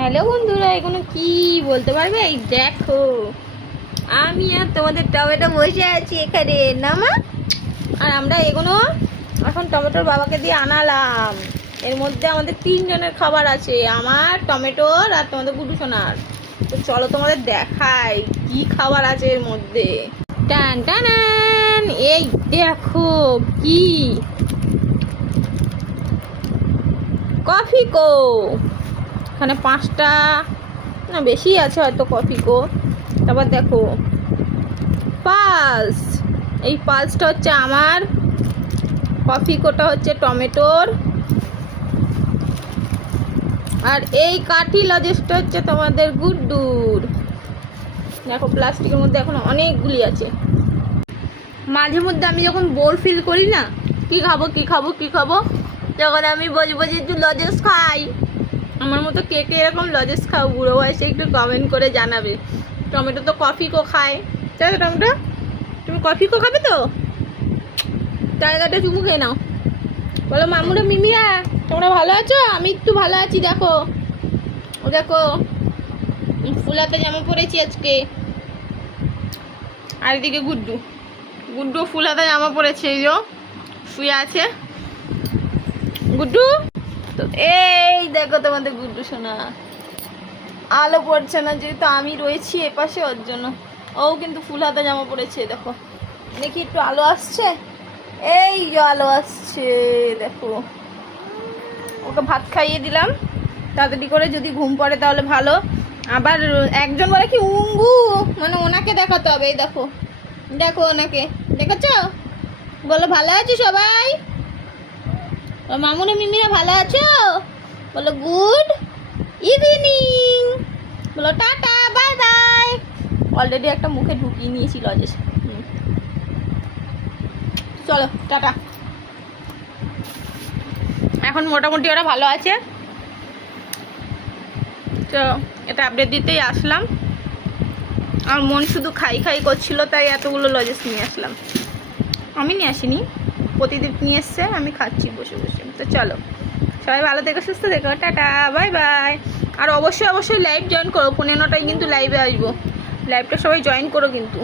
Hello বন্ধুরা, এখনো কি বলতে পারবে? এই দেখো, আমি আর তোমাদের টমেটো বসে আছি এখানে না মা। আর আমরা এগুলো এখন টমেটোর বাবাকে দিয়ে আনালাম। এর মধ্যে আমাদের 3 জনের খাবার আছে, আমার, টমেটোর আর তোমাদের গুডু সোনার। তো চলো তোমাদের দেখাই কি খাবার আছে এর মধ্যে। টান টান, এই দেখো কি কফি কো। এখানে 5টা না বেশি আছে হয়তো কফি কো। তারপর দেখো পালস, এই পালসটা হচ্ছে আমার, কফি কোটা হচ্ছে টমেটোর, আর এই কাঠি লজেসটা হচ্ছে তোমাদের গুড্ডুর। দেখো প্লাস্টিকের মধ্যে এখন অনেকগুলি আছে। মাঝে মধ্যে আমি যখন বোর ফিল করি না, কি খাবো কি খাবো কি খাবো, যখন আমি বসে বসে একটু লজেস খাই। আমার মতো কে কে এরকম লজেস খাও বুড়ো বয়সে একটু কমেন্ট করে জানাবে। টমেটো তো কফি কো খায়, তাই তো? টমেটো তুমি কফি কো খাবে তো? জায়গাটা চুমু খেয়ে নাও, বলো মামুরা মিমিরা তোমরা ভালো আছো? আমি একটু ভালো আছি। দেখো ও দেখো, ফুলাতে জামা পরেছি আজকে। আর এদিকে গুড্ডু, গুড্ডু ফুলাতে জামা পরেছে, এই যে শুয়ে আছে গুড্ডু। তো এই দেখো তোমাদের গুড্ডু সোনা, আলো পড়ছে না যেহেতু আমি রয়েছি এপাশে, ওর জন্য। ও কিন্তু ফুল হাতা জামা পড়েছে, দেখো দেখি একটু আলো আসছে, এই যে আলো আসছে দেখো। ওকে ভাত খাইয়ে দিলাম তাড়াতাড়ি করে, যদি ঘুম পড়ে তাহলে ভালো। আবার একজন বলে কি উঙ্গু, মানে ওনাকে দেখাতে হবে। এই দেখো দেখো ওনাকে দেখেছ, বলো ভালো আছো সবাই? মামুনি মিমিরা ভালো আছো? বলো গুড ইভিনিং, বলো টাটা বাই বাই। অলরেডি একটা মুখে ঢুকিয়ে নিয়েছি লজেস। চলো টাটা। এখন মোটামুটি ওরা ভালো আছে, তো এটা আপডেট দিতেই আসলাম। আর মন শুধু খাই খাই করছিল, তাই এতগুলো লজেস নিয়ে আসলাম। আমি নিয়ে আসিনি, প্রতিদিন নিয়ে এসছে, আমি খাচ্ছি বসে বসে। তো চলো সবাই ভালো থেকো, সুস্থ থেকো, টাটা বাই বাই। আর অবশ্যই অবশ্যই লাইভ জয়েন করো, 15টায় কিন্তু লাইভে আসবো। লাইভটা সবাই জয়েন করো কিন্তু।